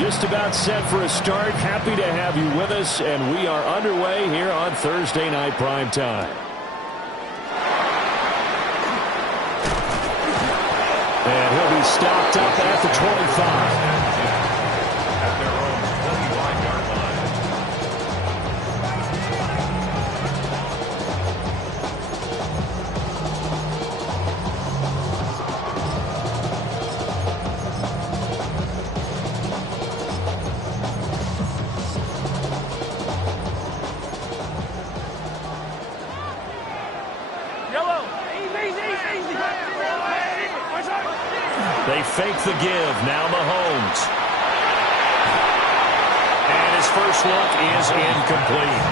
just about set for a start. Happy to have you with us, and we are underway here on Thursday Night Primetime. And he'll be stopped up at the 25. At their own 25-yard line. They fake the give. Now Mahomes. And his first look is incomplete.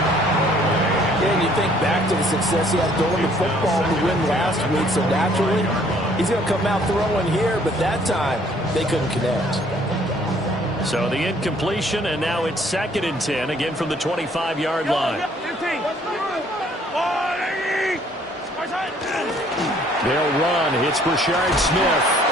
And you think back to the success he had throwing the football to win last week, so naturally he's going to come out throwing here, but that time they couldn't connect. So the incompletion, and now it's 2nd and 10, again from the 25-yard line. They'll run. It's Brashard Smith.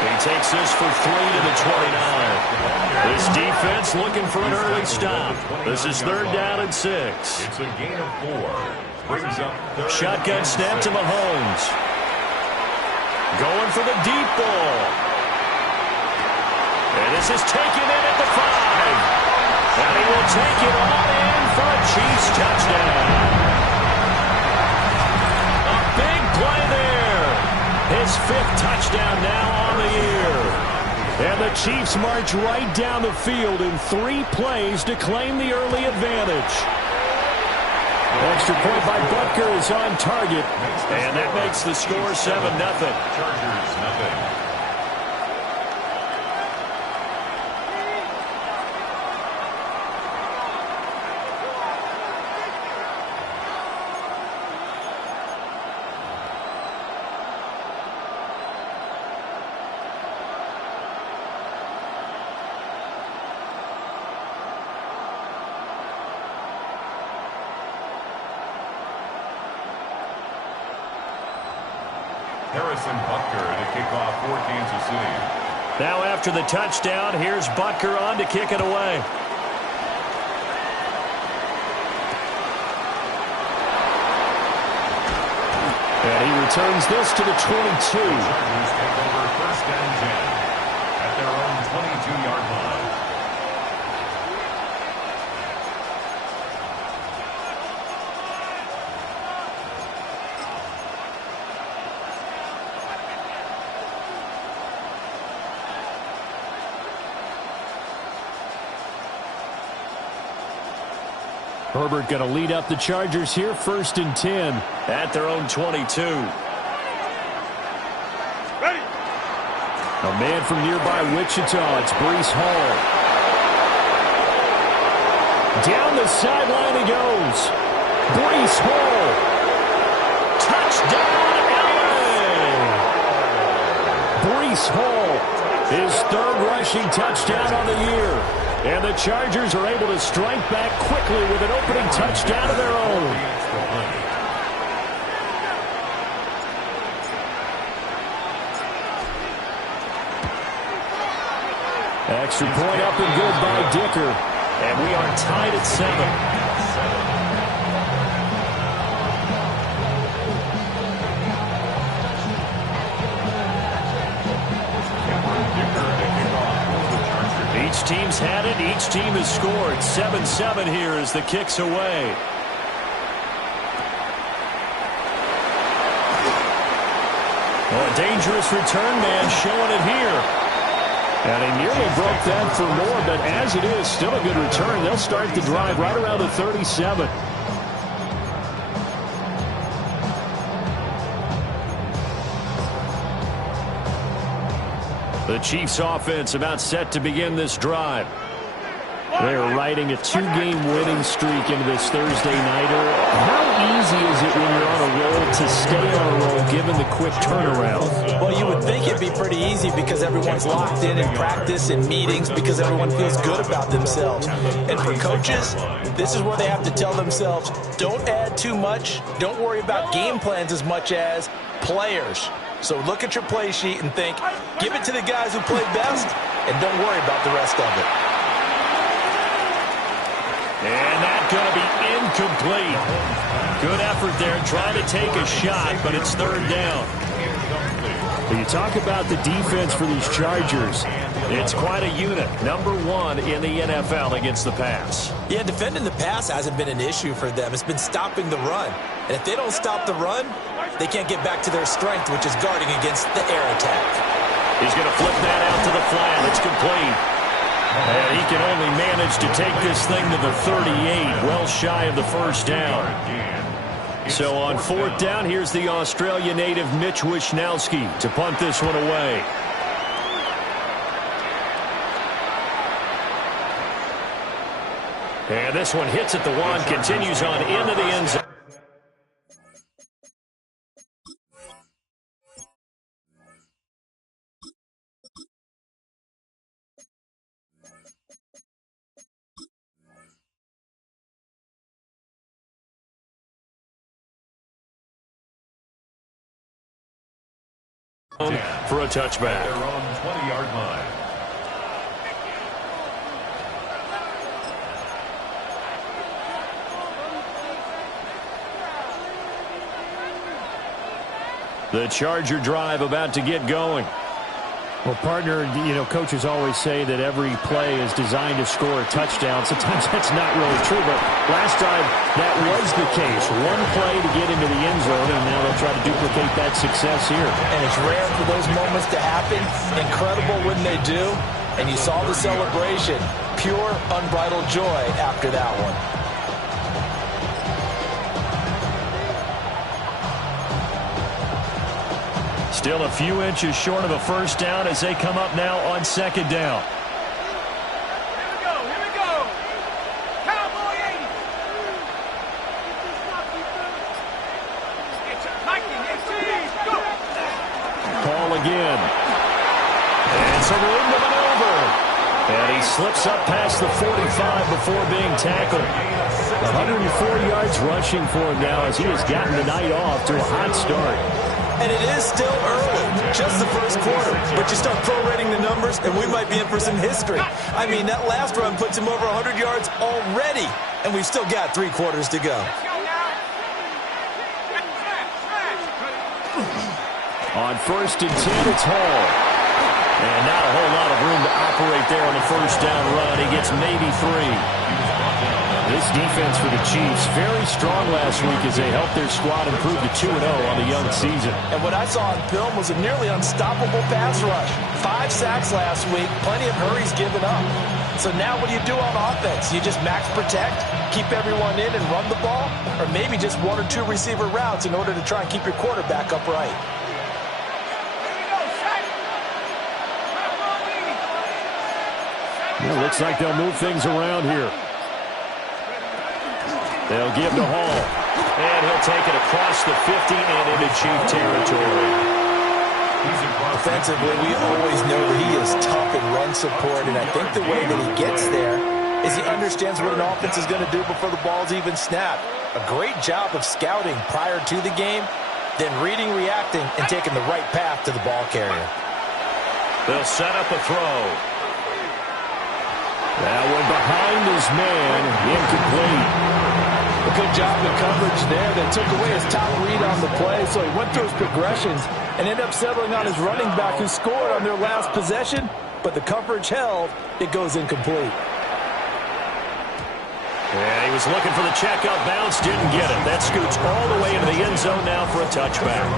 He takes this for 3 to the 29. This defense looking for an early stop. This is 3rd down and 6. It's a gain of 4. Brings up Shotgun snap to Mahomes. Going for the deep ball. And this is taken in at the 5. And he will take it all in for a Chiefs touchdown. A big play there. His 5th touchdown now on the year. And the Chiefs march right down the field in 3 plays to claim the early advantage. Extra point by Butker is on target. And that makes the score 7-0. Chargers nothing. Harrison Butker to kick off for Kansas City. Now after the touchdown, here's Butker on to kick it away. And he returns this to the 22. Chargers take over 1st and 10 at their own 22-yard line. Herbert going to lead up the Chargers here, 1st and 10 at their own 22. Ready. A man from nearby Wichita, it's Breece Hall. Down the sideline he goes. Breece Hall. Touchdown, LA! Breece Hall, his 3rd rushing touchdown on the year. And the Chargers are able to strike back quickly with an opening touchdown of their own. Extra point up and good by Dicker. And we are tied at 7. Each team's had it. Each team has scored. 7-7 here as the kick's away. Oh, a dangerous return man showing it here. And he nearly broke that for more, but as it is, still a good return. They'll start the drive right around the 37. The Chiefs offense about set to begin this drive. They're riding a 2-game winning streak into this Thursday nighter. How easy is it when you're on a roll to stay on a roll given the quick turnaround? Well, you would think it'd be pretty easy because everyone's locked in practice and meetings because everyone feels good about themselves. And for coaches, this is where they have to tell themselves, don't add too much, don't worry about game plans as much as players. So look at your play sheet and think, give it to the guys who play best and don't worry about the rest of it. And that's going to be incomplete. Good effort there trying to take a shot, but it's third down. When you talk about the defense for these Chargers, it's quite a unit. Number one in the NFL against the pass. Yeah, defending the pass hasn't been an issue for them. It's been stopping the run. And if they don't stop the run, they can't get back to their strength, which is guarding against the air attack. He's going to flip that out to the flat. It's complete. And he can only manage to take this thing to the 38, well shy of the first down. So on fourth down, here's the Australia native Ncaa26 to punt this one away. And this one hits at the one, continues on into the end zone. For a touchback. At their own 20-yard line. The Charger drive about to get going. Well, partner, coaches always say that every play is designed to score a touchdown. Sometimes that's not really true, but last time that was the case. One play to get into the end zone, and now they'll try to duplicate that success here. And it's rare for those moments to happen. Incredible when they do. And you saw the celebration. Pure, unbridled joy after that one. Still a few inches short of a first down as they come up now on second down. Here we go. Cowboy 80. It's a Viking 18. Go. Call again. And some room to maneuver. And he slips up past the 45 before being tackled. 104 yards rushing for him now as he has gotten the night off to a hot start. And it is still early, just the first quarter. But you start prorating the numbers, and we might be in for some history. I mean, that last run puts him over 100 yards already, and we've still got 3 quarters to go. On first and 10, it's Hall. And not a whole lot of room to operate there on the first down run. He gets maybe 3. This defense for the Chiefs, very strong last week as they helped their squad improve to 2-0 on the young season. And what I saw on film was a nearly unstoppable pass rush. 5 sacks last week, plenty of hurries given up. So now what do you do on offense? You just max protect, keep everyone in and run the ball, or maybe just 1 or 2 receiver routes in order to try and keep your quarterback upright. It looks like they'll move things around here. They'll give to Hall. And he'll take it across the 50 and into Chief territory. Defensively, we always know that he is tough in run support, and I think the way that he gets there is he understands what an offense is going to do before the ball's even snapped. A great job of scouting prior to the game, then reading, reacting, and taking the right path to the ball carrier. They'll set up a throw. That one behind his man, incomplete. A good job in coverage there that took away his top read on the play, so he went through his progressions and ended up settling on his running back who scored on their last possession, but the coverage held. It goes incomplete. And he was looking for the checkup bounce, didn't get it. That scoots all the way into the end zone now for a touchback.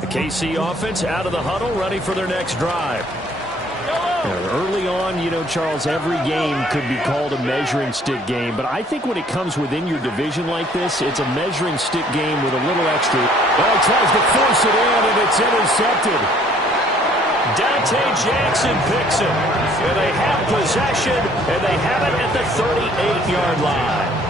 The KC offense out of the huddle, ready for their next drive. Early on, Charles, every game could be called a measuring stick game, but I think when it comes within your division like this, it's a measuring stick game with a little extra. Well, he tries to force it in, and it's intercepted. Jackson picks it. And they have possession, and they have it at the 38-yard line.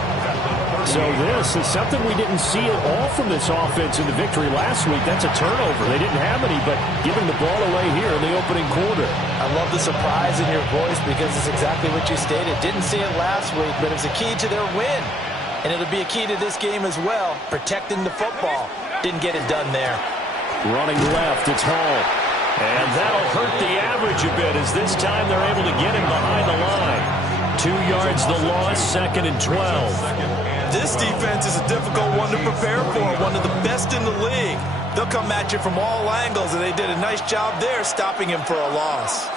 So this is something we didn't see at all from this offense in the victory last week. That's a turnover. They didn't have any, but giving the ball away here in the opening quarter. I love the surprise in your voice because it's exactly what you stated. Didn't see it last week, but it was a key to their win. And it'll be a key to this game as well, protecting the football. Didn't get it done there. Running left, it's Hall. And that'll hurt the average a bit as this time they're able to get him behind the line. 2 yards the loss, 2nd and 12. This defense is a difficult one to prepare for, one of the best in the league. They'll come at you from all angles, and they did a nice job there stopping him for a loss.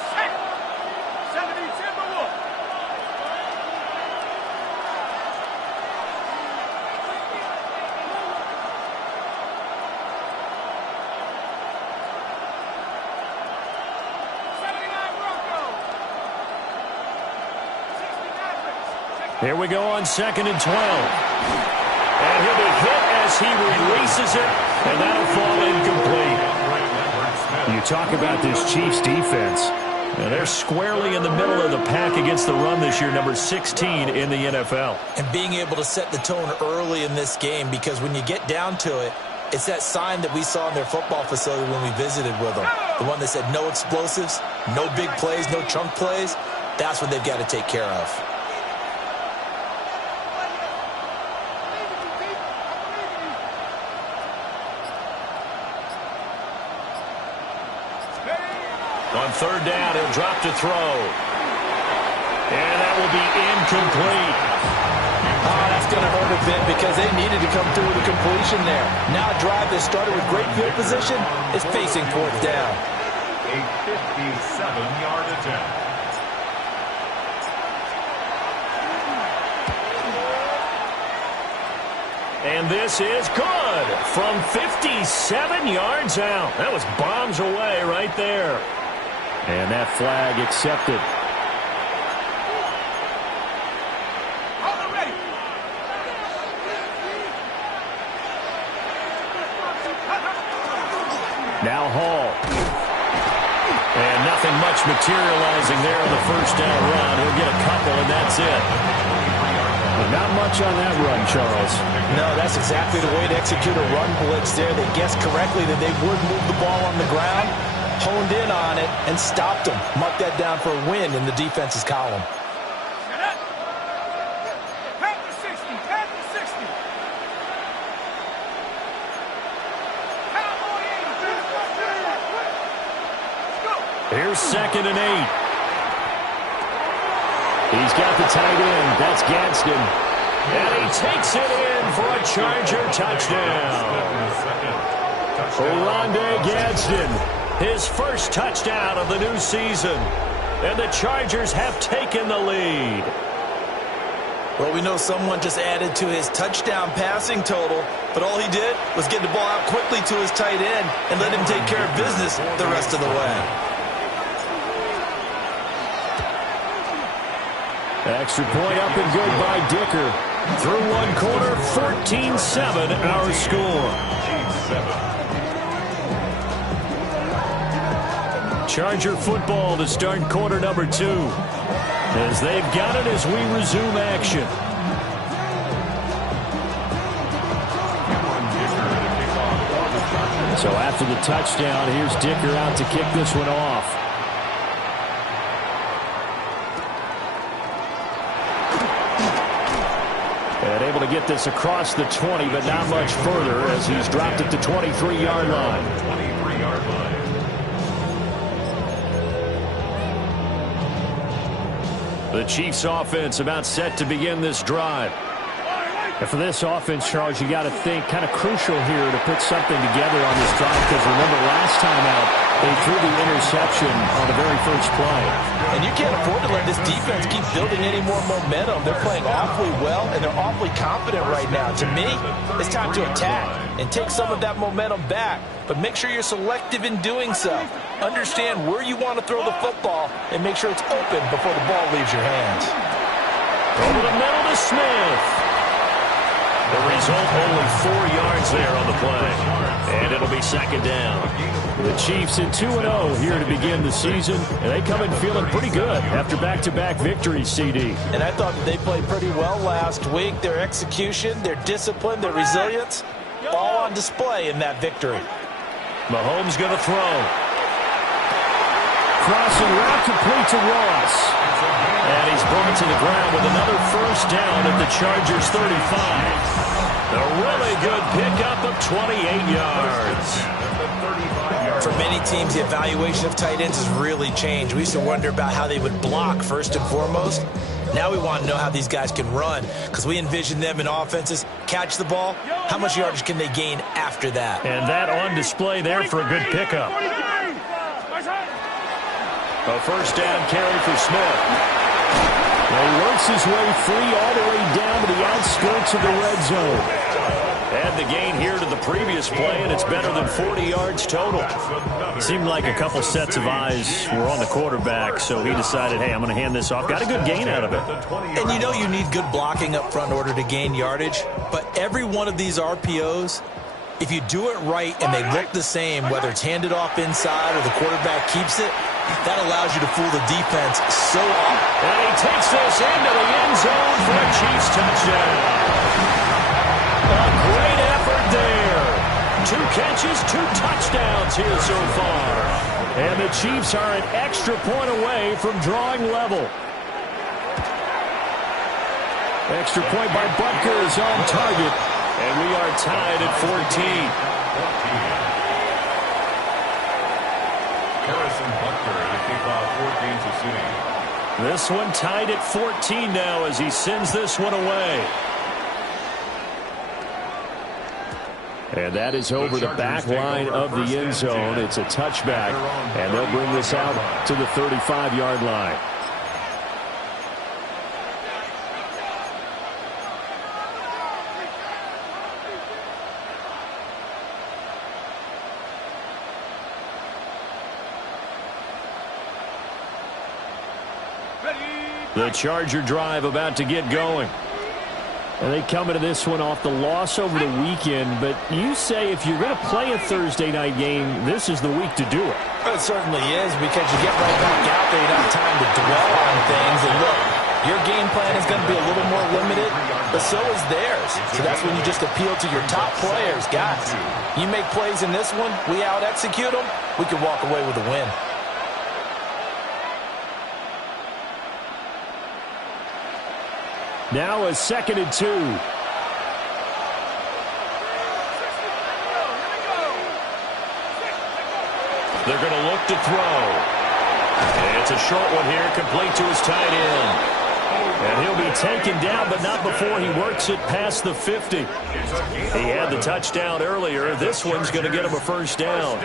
Here we go on 2nd and 12. And he'll be hit as he releases it, and that'll fall incomplete. You talk about this Chiefs defense. And they're squarely in the middle of the pack against the run this year, number 16 in the NFL. And being able to set the tone early in this game, because when you get down to it, it's that sign that we saw in their football facility when we visited with them. The one that said no explosives, no big plays, no chunk plays. That's what they've got to take care of. On 3rd down, he'll drop to throw. And that will be incomplete. Oh, that's going to hurt a bit because they needed to come through with a completion there. Now a drive that started with great field position is facing 4th down. A 57-yard attempt. And this is good from 57 yards out. That was bombs away right there. And that flag accepted. Now Hall. And nothing much materializing there on the 1st down run. He'll get a couple, and that's it. Not much on that run, Charles. No, that's exactly the way to execute a run blitz there. They guessed correctly that they would move the ball on the ground, honed in on it, and stopped them. Mark that down for a win in the defense's column. Here's 2nd and 8. He's got the tight end. That's Gadsden. And he takes it in for a Charger touchdown. Oronde Gadsden, his first touchdown of the new season. And the Chargers have taken the lead. Well, we know someone just added to his touchdown passing total, but all he did was get the ball out quickly to his tight end and let him take care of business the rest of the way. Extra point up and good by Dicker. Through 1 quarter, 14-7 our score. Charger football to start quarter number 2. As they've got it as we resume action. So after the touchdown, here's Dicker out to kick this one off. And able to get this across the 20, but not much further as he's dropped it to 23-yard line. 23-yard line. The Chiefs offense about set to begin this drive. And for this offense, Charles, you got to think kind of crucial here to put something together on this drive, because remember last time out they threw the interception on the very first play. And you can't afford to let this defense keep building any more momentum. They're playing awfully well, and they're awfully confident right now. To me, it's time to attack and take some of that momentum back. But make sure you're selective in doing so. Understand where you want to throw the football and make sure it's open before the ball leaves your hands. Over the middle to Smith. The result, only 4 yards there on the play. And it'll be 2nd down. The Chiefs at 2-0 here to begin the season. And they come in feeling pretty good after back-to-back victories, CD. And I thought that they played pretty well last week. Their execution, their discipline, their resilience, all on display in that victory. Mahomes going to throw. crossing route complete to Ross. And he's brought to the ground with another first down at the Chargers 35. A really good pickup of 28 yards. For many teams, the evaluation of tight ends has really changed. We used to wonder about how they would block first and foremost. Now we want to know how these guys can run, because we envision them in offenses catch the ball. How much yardage can they gain after that? And that on display there for a good pickup. A first down carry for Smith. And he works his way free all the way down to the outskirts of the red zone. And the gain here to the previous play, and it's better than 40 yards total. Seemed like a couple sets of eyes were on the quarterback, so he decided, hey, I'm going to hand this off. Got a good gain out of it. And you know you need good blocking up front in order to gain yardage, but every one of these RPOs, if you do it right and they look the same, whether it's handed off inside or the quarterback keeps it, that allows you to fool the defense so often. And he takes this into the end zone for a Chiefs touchdown. A great effort there. 2 catches, 2 touchdowns here so far. And the Chiefs are an extra point away from drawing level. Extra point by Butker is on target. And we are tied at 14. Harrison Butker to kick off for Kansas City. This one tied at 14 now as he sends this one away. And that is over the back line of the end zone. It's a touchback, and they'll bring this out to the 35-yard line. The Charger drive about to get going. And they come into this one off the loss over the weekend, but you say if you're going to play a Thursday night game, this is the week to do it. It certainly is, because you get right back out there, you don't have time to dwell on things. And look, your game plan is going to be a little more limited, but so is theirs. So that's when you just appeal to your top players. Guys, you make plays in this one, we out-execute them, we can walk away with a win. Now a 2nd and 2. They're going to look to throw. And it's a short one here, complete to his tight end. And he'll be taken down, but not before he works it past the 50. He had the touchdown earlier. This one's going to get him a first down.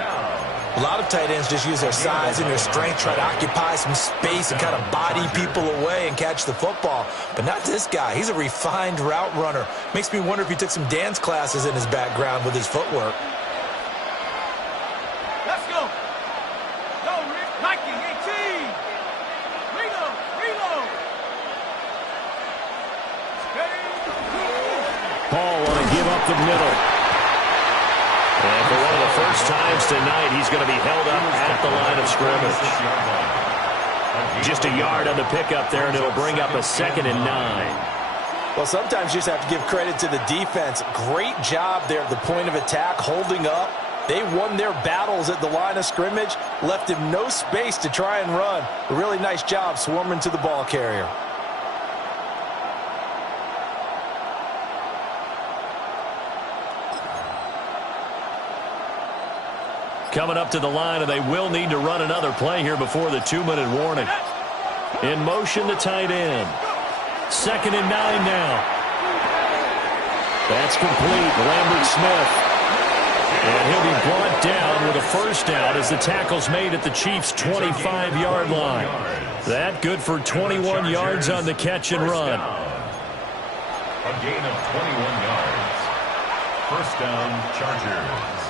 A lot of tight ends just use their size and their strength, try to occupy some space and kind of body people away and catch the football. But not this guy. He's a refined route runner. Makes me wonder if he took some dance classes in his background with his footwork. Let's go. Go, Rick. Nike 18. Reload. Reload. Ball want to give up the middle. And for one of the first times tonight, he's going to be held up at the line of scrimmage. Just a yard on the pickup there, and it'll bring up a 2nd and 9. Well, sometimes you just have to give credit to the defense. Great job there at the point of attack, holding up. They won their battles at the line of scrimmage, left him no space to try and run. A really nice job swarming to the ball carrier. Coming up to the line, and they will need to run another play here before the 2-minute warning. In motion, the tight end. 2nd and 9 now. That's complete. Lambert Smith. And he'll be brought down with a first down as the tackle's made at the Chiefs' 25-yard line. That good for 21 yards on the catch and run. A gain of 21 yards. First down, Chargers.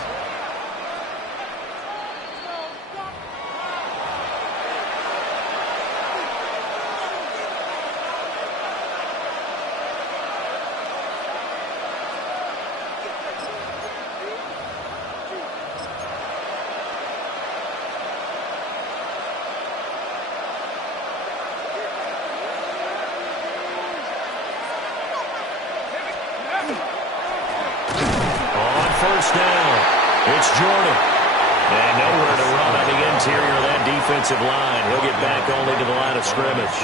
First down. It's Jordan. And nowhere to run on the interior of that defensive line. He'll get back only to the line of scrimmage.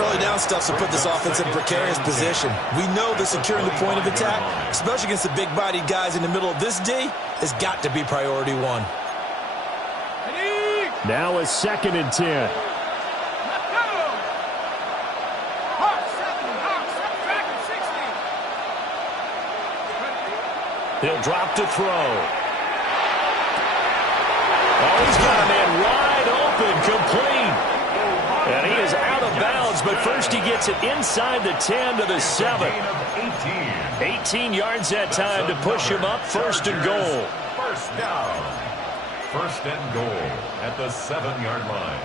Early down stuff to put this offense in a precarious position. We know that securing the point of attack, especially against the big-bodied guys in the middle of this D, has got to be priority one. Now a 2nd and 10. He'll drop to throw. Oh, he's got a man wide open, complete. And he is out of bounds, but first he gets it inside the 10 to the 7. 18 yards that time to push him up, 1st and goal. First down. 1st and goal at the 7-yard line.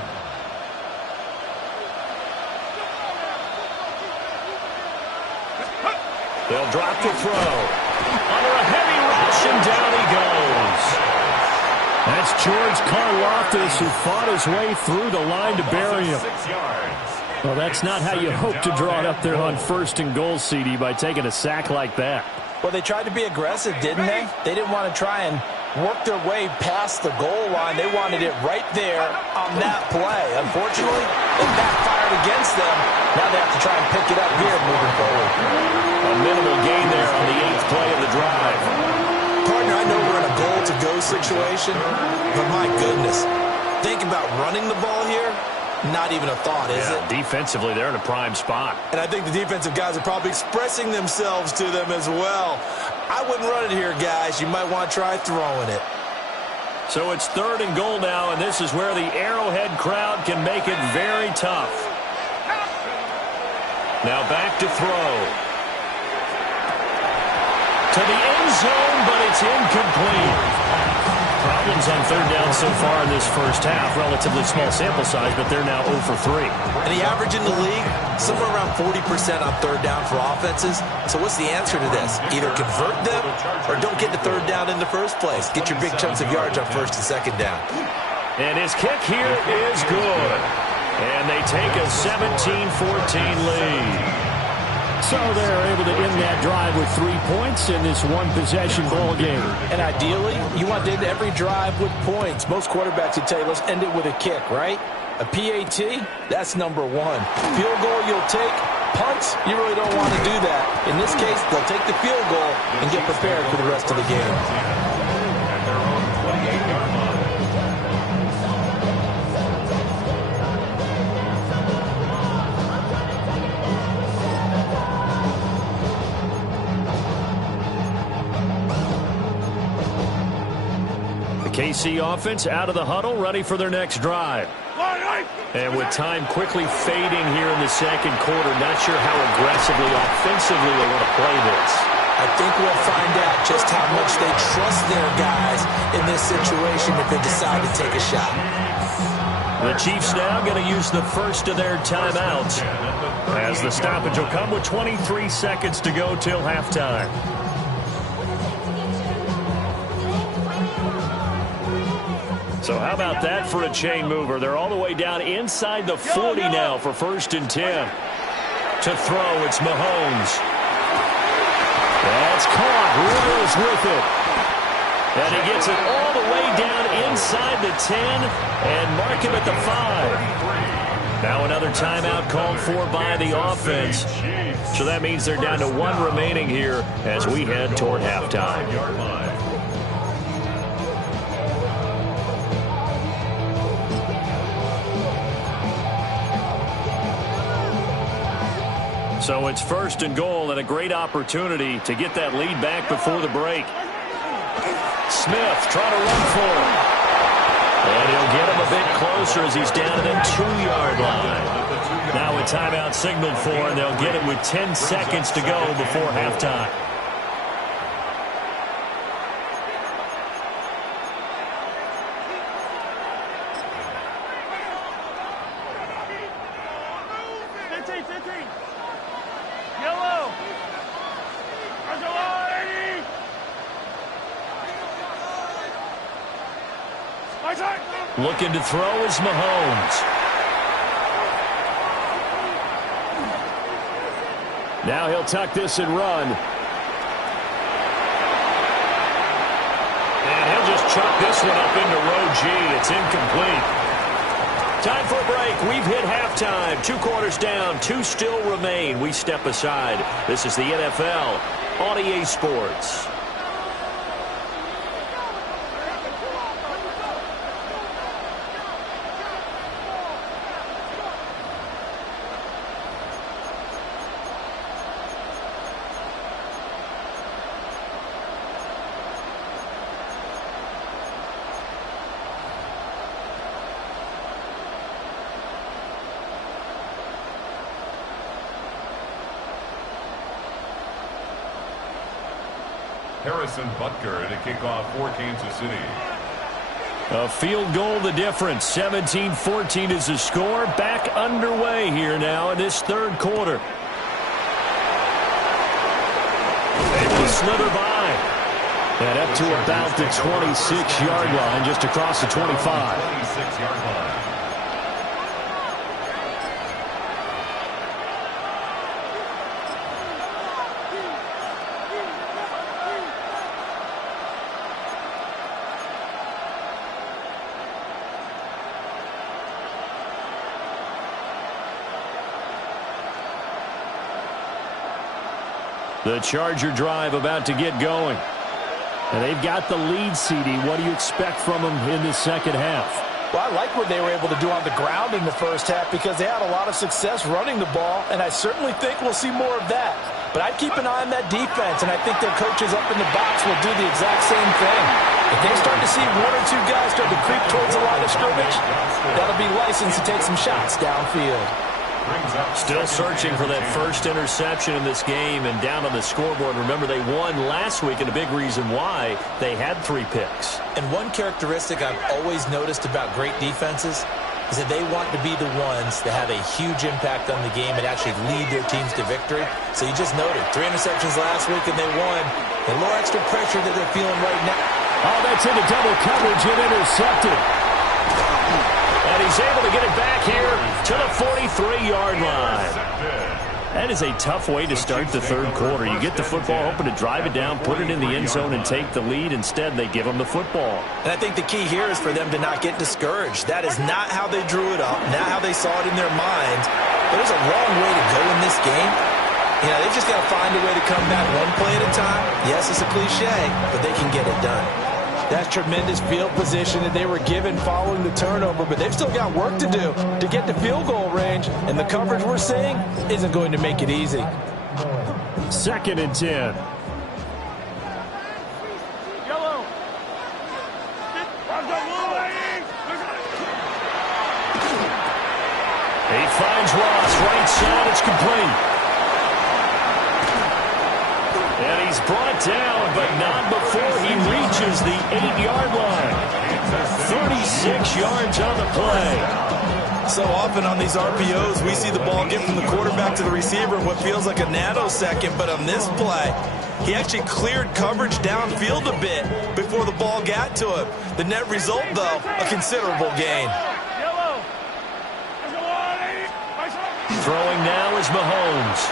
They'll drop to throw. Under a heavy rush, and down he goes. That's George Karlaftis, who fought his way through the line to bury him. 6 yards. Well, that's not how you hope to draw it up there on 1st and goal, CD, by taking a sack like that. Well, they tried to be aggressive, didn't they? They didn't want to try and work their way past the goal line. They wanted it right there on that play. Unfortunately, it backfired against them. Now they have to try and pick it up here moving forward. A minimal gain there on the 8th play of the drive. Partner, I know we're in a goal-to-go situation, but my goodness, think about running the ball here. Not even a thought, is it? Defensively, they're in a prime spot. And I think the defensive guys are probably expressing themselves to them as well. I wouldn't run it here, guys. You might want to try throwing it. So it's 3rd and goal now, and this is where the Arrowhead crowd can make it very tough. Now back to throw. To the end zone, but it's incomplete. Problems on 3rd down so far in this first half. Relatively small sample size, but they're now 0 for 3. And the average in the league, somewhere around 40% on 3rd down for offenses. So what's the answer to this? Either convert them or don't get the 3rd down in the first place. Get your big chunks of yards on 1st and 2nd down. And his kick here is good. And they take a 17-14 lead. So they're able to end that drive with 3 points in this one-possession ball game. And ideally, you want to end every drive with points. Most quarterbacks would tell you, let's end it with a kick, right? A PAT, that's number 1. Field goal you'll take. Punts, you really don't want to do that. In this case, they'll take the field goal and get prepared for the rest of the game. At their own 28-yard line. KC offense out of the huddle, ready for their next drive. And with time quickly fading here in the 2nd quarter, not sure how aggressively, offensively they want to play this. I think we'll find out just how much they trust their guys in this situation if they decide to take a shot. The Chiefs now going to use the first of their timeouts, as the stoppage will come with 23 seconds to go till halftime. So how about that for a chain mover? They're all the way down inside the 40 now for 1st and 10. To throw, it's Mahomes. That's caught. Royals with it. And he gets it all the way down inside the 10 and mark him at the 5. Now another timeout called for by the offense. So that means they're down to 1 remaining here as we head toward halftime. So it's 1st and goal and a great opportunity to get that lead back before the break. Smith trying to run for him. And he'll get him a bit closer as he's down to the 2-yard line. Now a timeout signaled for, and they'll get it with 10 seconds to go before halftime. Looking to throw is Mahomes. Now he'll tuck this and run. And he'll just chuck this one up into row G. It's incomplete. Time for a break. We've hit halftime. 2 quarters down. 2 still remain. We step aside. This is the NFL on EA Sports. Harrison Butker to kick off for Kansas City. A field goal the difference. 17-14 is the score. Back underway here now in this third quarter. Able to slither by. And up to about the 26-yard line, just across the 25. 26-yard line. The Charger drive about to get going. And they've got the lead, CD. What do you expect from them in the second half? Well, I like what they were able to do on the ground in the first half because they had a lot of success running the ball, and I certainly think we'll see more of that. But I'd keep an eye on that defense, and I think their coaches up in the box will do the exact same thing. If they start to see 1 or 2 guys start to creep towards the line of scrimmage, that'll be license to take some shots downfield. Still searching for that first interception in this game, and down on the scoreboard. Remember, they won last week, and a big reason why they had 3 picks. And one characteristic I've always noticed about great defenses is that they want to be the ones that have a huge impact on the game and actually lead their teams to victory. So you just noted 3 interceptions last week, and they won. A little extra pressure that they're feeling right now. Oh, that's into double coverage and intercepted. And he's able to get it back here to the 43-yard line. That is a tough way to start the third quarter. You get the football, hoping to drive it down, put it in the end zone, and take the lead. Instead, they give them the football. And I think the key here is for them to not get discouraged. That is not how they drew it up, not how they saw it in their minds. There's a long way to go in this game. You know, they've just got to find a way to come back one play at a time. Yes, it's a cliche, but they can get it done. That's tremendous field position that they were given following the turnover, but they've still got work to do to get to field goal range, and the coverage we're seeing isn't going to make it easy. 2nd and 10. Yellow. He finds Ross right side. It's complete. And he's brought down, but not before he reaches the 8-yard line. 36 yards on the play. So often on these RPOs, we see the ball get from the quarterback to the receiver in what feels like a nanosecond. But on this play, he actually cleared coverage downfield a bit before the ball got to him. The net result, though, a considerable gain. Throwing now is Mahomes.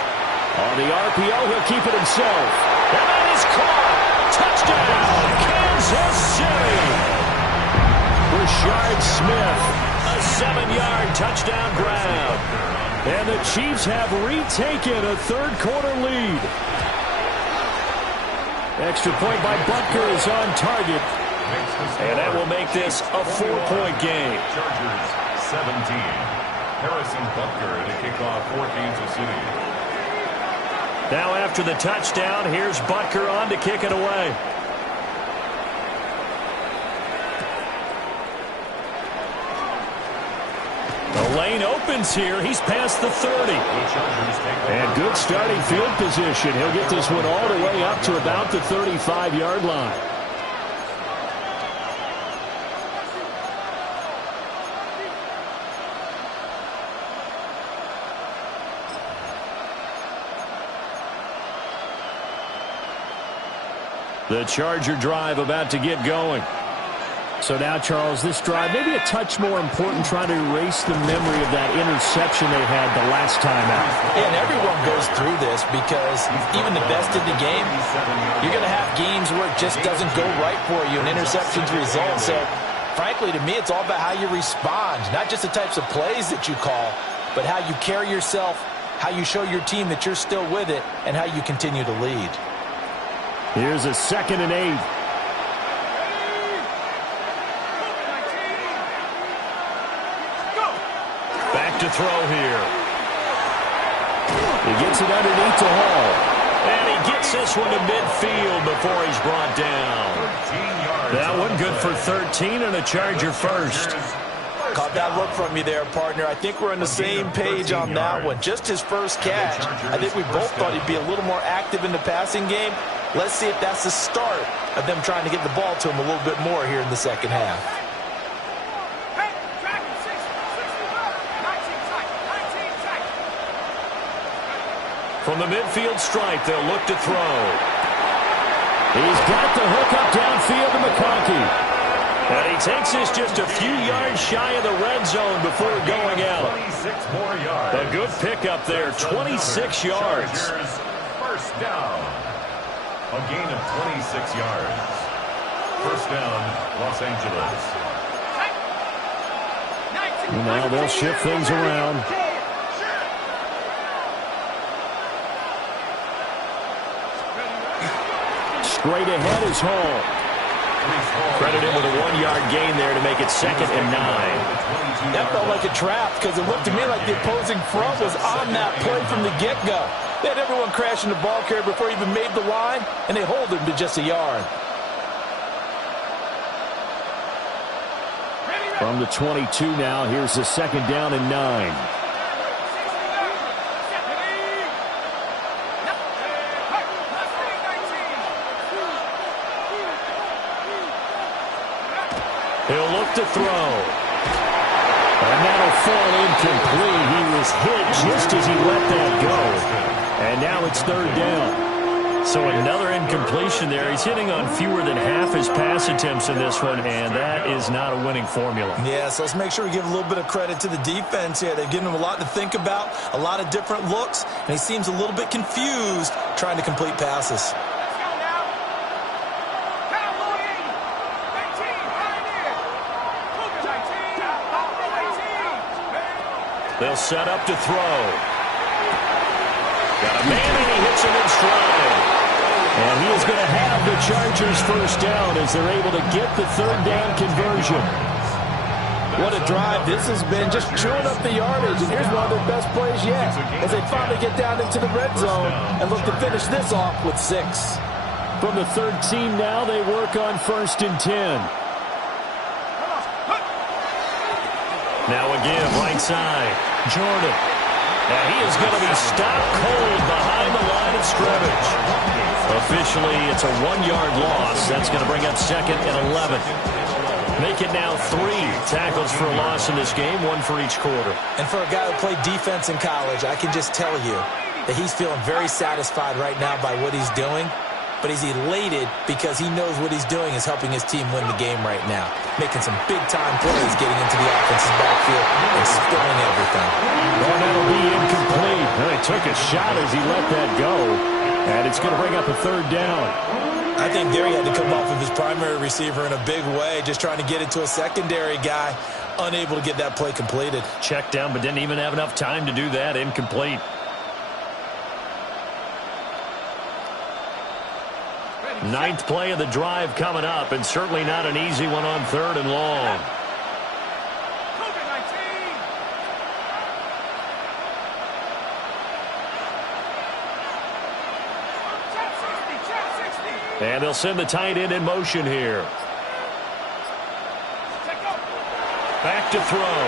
On the RPO, he'll keep it himself. And that is caught. Touchdown, Kansas City. Rashard Smith, a 7-yard touchdown grab. And the Chiefs have retaken a third quarter lead. Extra point by Butker is on target. And that will make this a 4-point game. Chargers 17. Harrison Butker to kick off for Kansas City. Now after the touchdown, here's Butker on to kick it away. The lane opens here. He's past the 30. And good starting field position. He'll get this one all the way up to about the 35-yard line. The Charger drive about to get going. So now, Charles, this drive, maybe a touch more important, trying to erase the memory of that interception they had the last time out. Yeah, and everyone goes through this because even the best in the game, you're going to have games where it just doesn't go right for you, and interceptions result. So, frankly, to me, it's all about how you respond, not just the types of plays that you call, but how you carry yourself, how you show your team that you're still with it, and how you continue to lead. Here's a 2nd and 8. To throw here. He gets it underneath to Hall. And he gets this one to midfield before he's brought down. That one good for 13 and a Charger first. Caught that look from you there, partner. I think we're on the same page on that one. Just his first catch. I think we both thought he'd be a little more active in the passing game. Let's see if that's the start of them trying to get the ball to him a little bit more here in the second half. From the midfield stripe, they'll look to throw. He's got the hook up downfield to McConkey. And he takes this just a few yards shy of the red zone before going out. 26 more yards. A good pickup there, 26 yards. First down. A gain of 26 yards. First down, Los Angeles. And now they'll shift things around. Straight ahead is Hall. Credit him with a 1-yard gain there to make it 2nd and 9. That felt like a trap because it looked to me like the opposing front was on that play from the get-go. They had everyone crashing the ball carrier before he even made the line, and they hold him to just a yard. From the 22 now, here's the 2nd down and 9. He'll look to throw. And that'll fall incomplete. He was hit just as he let that go. And now it's 3rd down. So another incompletion there. He's hitting on fewer than half his pass attempts in this one, and that is not a winning formula. Yeah, so let's make sure we give a little bit of credit to the defense here. They've given him a lot to think about, a lot of different looks, and he seems a little bit confused trying to complete passes. They'll set up to throw. Got a man, and he hits him in stride. And he is going to have the Chargers first down as they're able to get the 3rd down conversion. What a drive this has been, just chewing up the yardage. And here's one of their best plays yet as they finally get down into the red zone and look to finish this off with 6. From the 13 now, they work on 1st and 10. Now again, right side, Jordan. And he is going to be stopped cold behind the line of scrimmage. Officially, it's a 1-yard loss. That's going to bring up 2nd and 11. Make it now 3 tackles for a loss in this game, 1 for each quarter. And for a guy who played defense in college, I can just tell you that he's feeling very satisfied right now by what he's doing. But he's elated because he knows what he's doing is helping his team win the game right now. Making some big-time plays getting into the offense's backfield and spilling everything. Well, that'll be incomplete. Well, he took a shot as he let that go. And it's going to bring up a 3rd down. I think there he had to come off of his primary receiver in a big way, just trying to get it to a secondary guy, unable to get that play completed. Checked down, but didn't even have enough time to do that. Incomplete. Ninth play of the drive coming up, and certainly not an easy one on 3rd and long. And they'll send the tight end in motion here. Back to throw.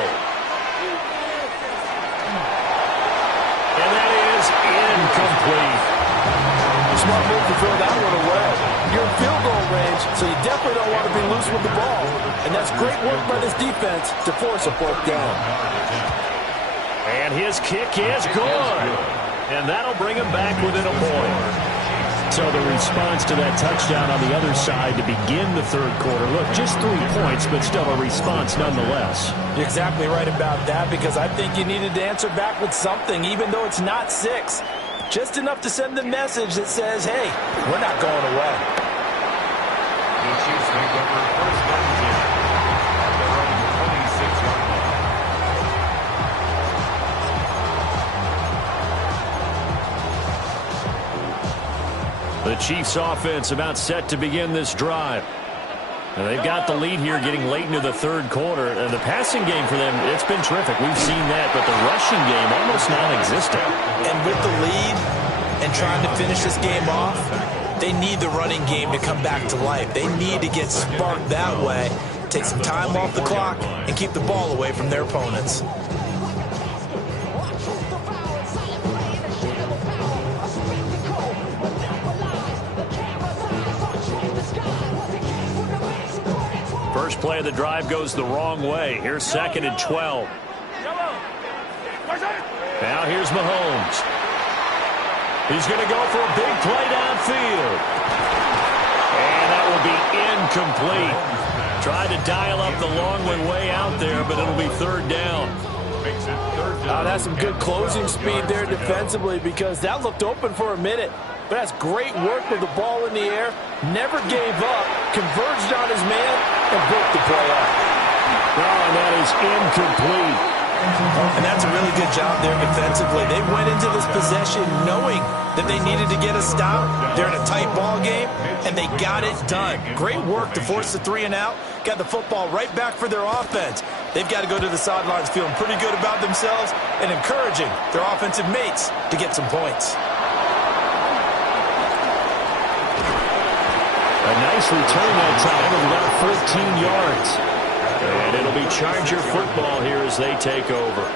And that is incomplete. Smart move to throw that one away. You're in field goal range, so you definitely don't want to be loose with the ball. And that's great work by this defense to force a 4th down. And his kick is good. And that'll bring him back within a point. So the response to that touchdown on the other side to begin the third quarter. Look, just 3 points, but still a response nonetheless. You're exactly right about that, because I think you needed to answer back with something, even though it's not 6. Just enough to send the message that says, hey, we're not going away. The Chiefs make over first and 10 at their own 26-yard line. The Chiefs offense about set to begin this drive. And they've got the lead here getting late into the third quarter. And the passing game for them, it's been terrific. We've seen that, but the rushing game almost non-existent. And with the lead and trying to finish this game off, they need the running game to come back to life. They need to get sparked that way, take some time off the clock, and keep the ball away from their opponents. First play of the drive goes the wrong way. Here's 2nd and 12. Now here's Mahomes. He's going to go for a big play downfield. And that will be incomplete. Tried to dial up the long one way out there, but it'll be 3rd down. That's some good closing speed there defensively, because that looked open for a minute. But that's great work with the ball in the air. Never gave up, converged on his man, and broke the play up. Oh, and that is incomplete. And that's a really good job there defensively. They went into this possession knowing that they needed to get a stop. They're in a tight ball game, and they got it done. Great work to force the 3 and out. Got the football right back for their offense. They've got to go to the sidelines feeling pretty good about themselves and encouraging their offensive mates to get some points. A nice return that time of about 14 yards. And it'll be Charger football here as they take over.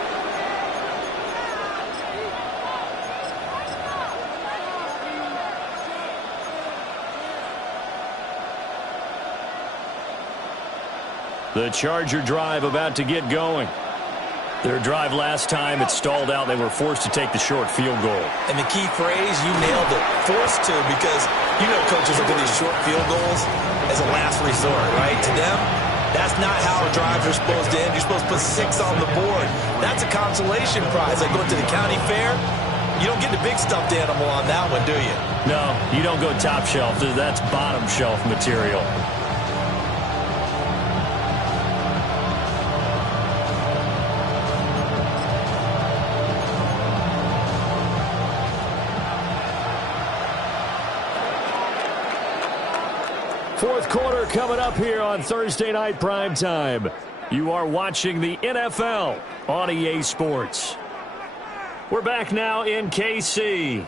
The Charger drive about to get going. Their drive last time, it stalled out. They were forced to take the short field goal. And the key phrase, you nailed it, forced to, because you know coaches look at these short field goals as a last resort, right? To them, that's not how drives are supposed to end. You're supposed to put 6 on the board. That's a consolation prize. Like going to the county fair, you don't get the big stuffed animal on that one, do you? No, you don't go top shelf. That's bottom shelf material. Fourth quarter coming up here on Thursday Night Primetime. You are watching the NFL on EA Sports. We're back now in KC.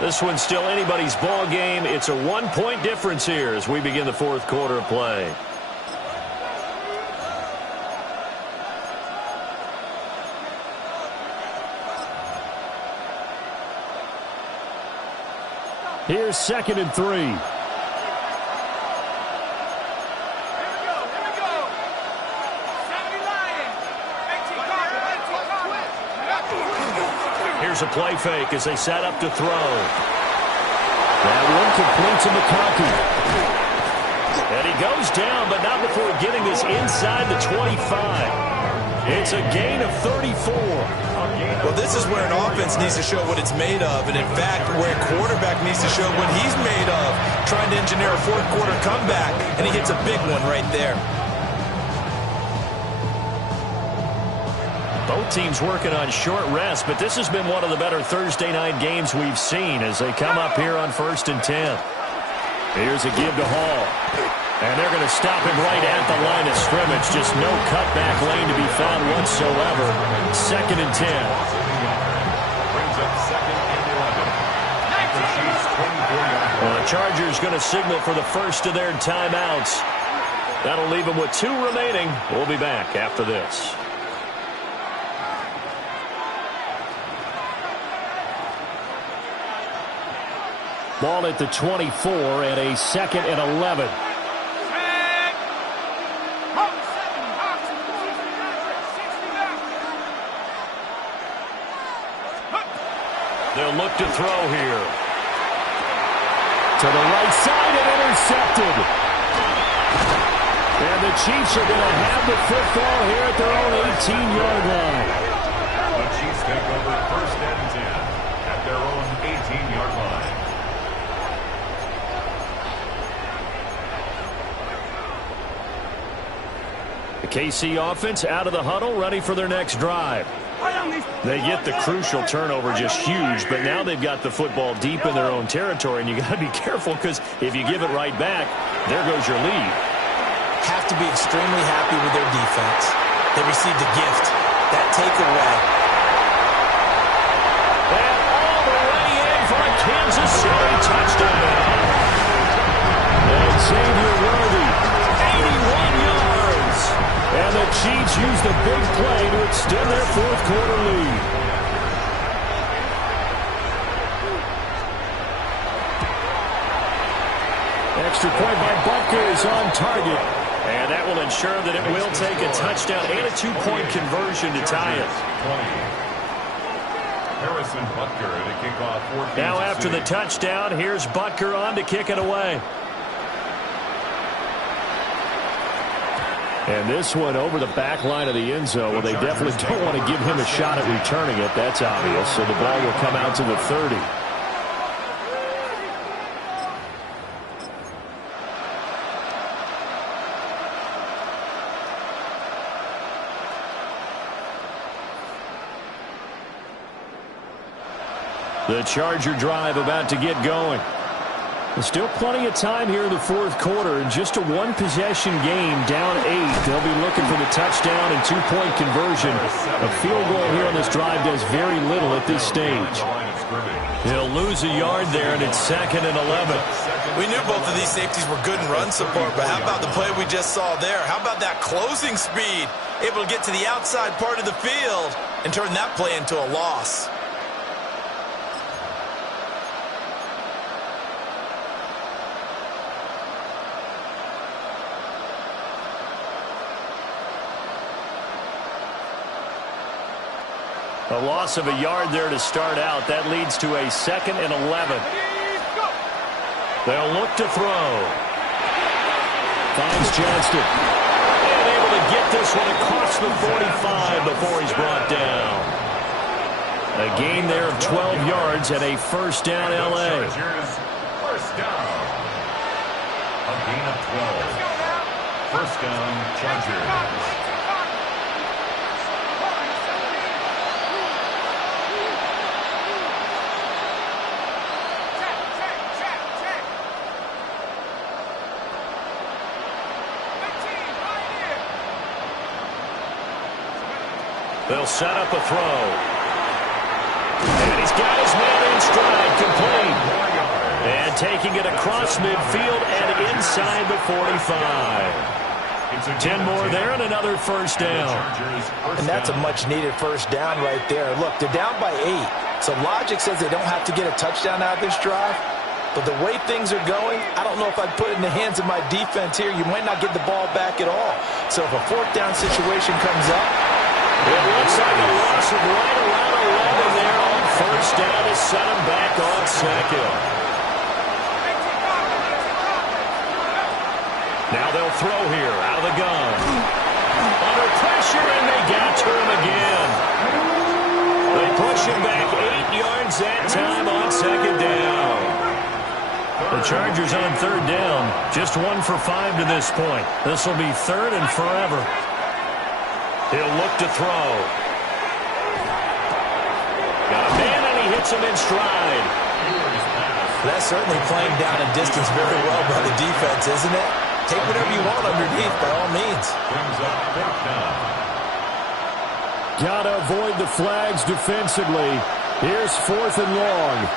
This one's still anybody's ball game. It's a 1-point difference here as we begin the fourth quarter of play. Here's 2nd and 3. Here's a play fake as they set up to throw. That one complete to McConkey. And he goes down, but not before getting this inside the 25. It's a gain of 34. Well, this is where an offense needs to show what it's made of. And, in fact, where a quarterback needs to show what he's made of. Trying to engineer a fourth quarter comeback, and he hits a big one right there. Both teams working on short rest, but this has been one of the better Thursday night games we've seen as they come up here on 1st and 10. Here's a give to Hall. And they're going to stop him right at the line of scrimmage. Just no cutback lane to be found whatsoever. 2nd and 10. Brings up 2nd and 11. Well, the Chargers going to signal for the first of their timeouts. That'll leave them with 2 remaining. We'll be back after this. Ball at the 24 and a 2nd and 11. They'll look to throw here. To the right side and intercepted. And the Chiefs are going to have the football here at their own 18-yard line. The Chiefs take over 1st and 10 at their own 18-yard line. The KC offense out of the huddle, ready for their next drive. They get the crucial turnover, just huge, but now they've got the football deep in their own territory, and you got to be careful because if you give it right back, there goes your lead. Have to be extremely happy with their defense. They received a gift. That takeaway. And all the way in for a Kansas City touchdown. And Xavier Worthy, 81 yards. And the Chiefs use the big play to extend their 4th quarter lead. Extra point by Butker is on target. And that will ensure that it will take a touchdown and a 2-point conversion to tie it. Harrison Butker to kick off for Kansas Now after City. the touchdown, here's Butker on to kick it away. And this one over the back line of the end zone. Well, they definitely don't want to give him a shot at returning it. That's obvious. So the ball will come out to the 30. The Charger drive about to get going. There's still plenty of time here in the 4th quarter. In just a 1-possession game, down 8. They'll be looking for the touchdown and 2-point conversion. A field goal here on this drive does very little at this stage. He'll lose a yard there, and it's 2nd and 11. We knew both of these safeties were good in run support, but how about the play we just saw there? How about that closing speed? Able to get to the outside part of the field and turn that play into a loss. A loss of a yard there to start out. That leads to a 2nd and 11. They'll look to throw. Finds Johnston. And able to get this one across the 45 before he's brought down. A gain there of 12 yards and a 1st down L.A. First down. A gain of 12. 1st down Chargers. They'll set up a throw. And he's got his man in stride, complete. And taking it across midfield and inside the 45. 10 more there and another 1st down. And that's a much-needed 1st down right there. Look, they're down by 8. So logic says they don't have to get a touchdown out of this drive. But the way things are going, I don't know if I'd put it in the hands of my defense here. You might not get the ball back at all. So if a 4th down situation comes up, it looks like a loss of right around 11 there on 1st down to set him back on 2nd. Now they'll throw here out of the gun. Under pressure, and they got to him again. They push him back 8 yards that time on 2nd down. The Chargers on 3rd down. Just 1 for 5 to this point. This will be 3rd and forever. He'll look to throw. Got a man, and he hits him in stride. That's certainly playing down and distance very well by the defense, isn't it? Take whatever you want underneath, by all means. Got to avoid the flags defensively. Here's 4th and long.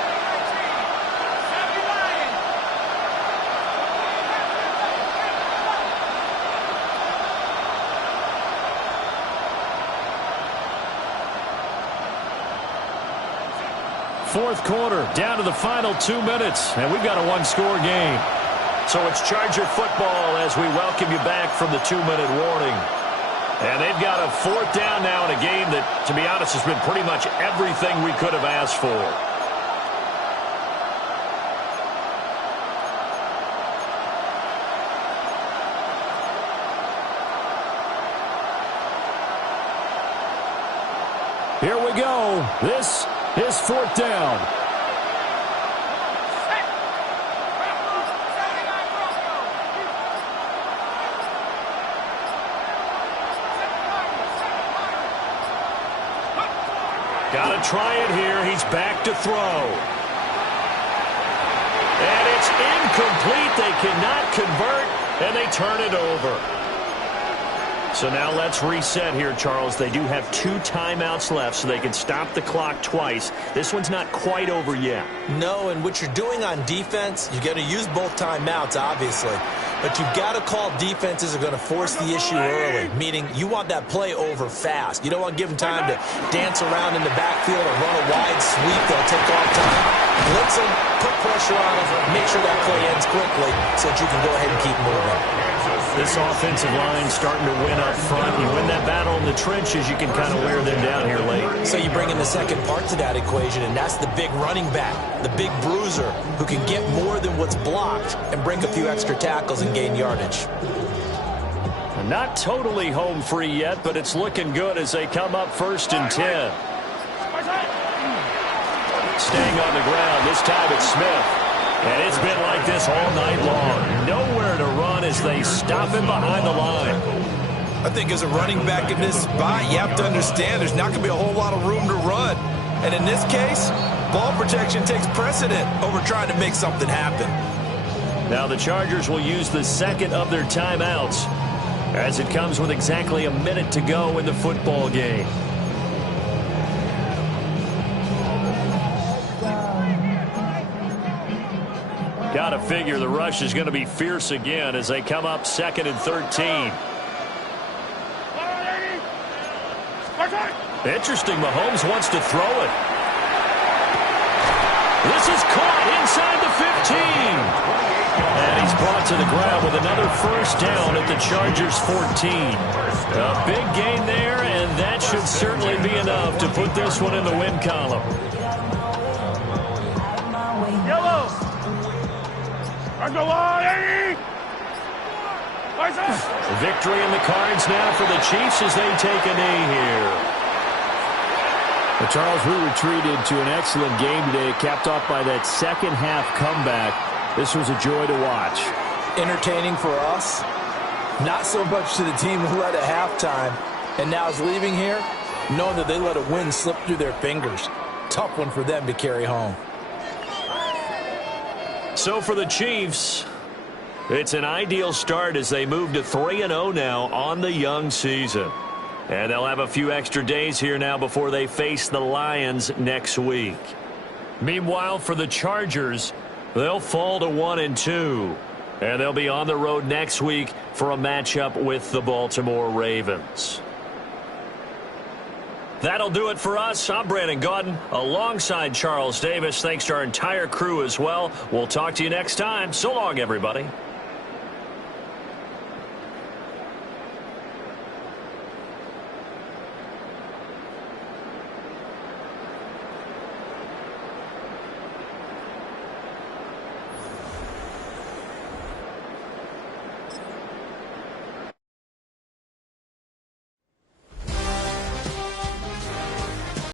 Fourth quarter, down to the final 2 minutes, and we've got a 1-score game. So it's Charger football as we welcome you back from the 2-minute warning. And they've got a 4th down now in a game that, to be honest, has been pretty much everything we could have asked for. Here we go. This is 4th down. Got to try it here. He's back to throw. And it's incomplete. They cannot convert, and they turn it over. So now let's reset here, Charles. They do have 2 timeouts left, so they can stop the clock twice. This one's not quite over yet. No, and what you're doing on defense, you got to use both timeouts, obviously. But you've got to call defenses are going to force the issue early, meaning you want that play over fast. You don't want to give them time to dance around in the backfield or run a wide sweep. They'll take off time. Blitz them, put pressure on them, make sure that play ends quickly so that you can go ahead and keep moving. This offensive line starting to win up front. You win that battle in the trenches, you can kind of wear them down here late. So you bring in the second part to that equation, and that's the big running back, the big bruiser, who can get more than what's blocked and break a few extra tackles and gain yardage. Not totally home free yet, but it's looking good as they come up 1st and 10. Staying on the ground, this time it's Smith. And it's been like this all night long. Nowhere to run as they stop him behind the line. I think as a running back in this spot, you have to understand there's not going to be a whole lot of room to run. And in this case, ball protection takes precedent over trying to make something happen. Now the Chargers will use the second of their timeouts as it comes with exactly a minute to go in the football game. Got to figure the rush is going to be fierce again as they come up 2nd and 13. Interesting, Mahomes wants to throw it. This is caught inside the 15. And he's brought to the ground with another 1st down at the Chargers' 14. A big gain there, and that should certainly be enough to put this one in the win column. Yellow. Victory in the cards now for the Chiefs as they take a knee here. Well, Charles, we retreated to an excellent game today, capped off by that second-half comeback. This was a joy to watch. Entertaining for us, not so much to the team who led at halftime and now is leaving here, knowing that they let a win slip through their fingers. Tough one for them to carry home. So for the Chiefs, it's an ideal start as they move to 3-0 now on the young season. And they'll have a few extra days here now before they face the Lions next week. Meanwhile, for the Chargers, they'll fall to 1-2. And they'll be on the road next week for a matchup with the Baltimore Ravens. That'll do it for us. I'm Brandon Gaudin alongside Charles Davis. Thanks to our entire crew as well. We'll talk to you next time. So long, everybody.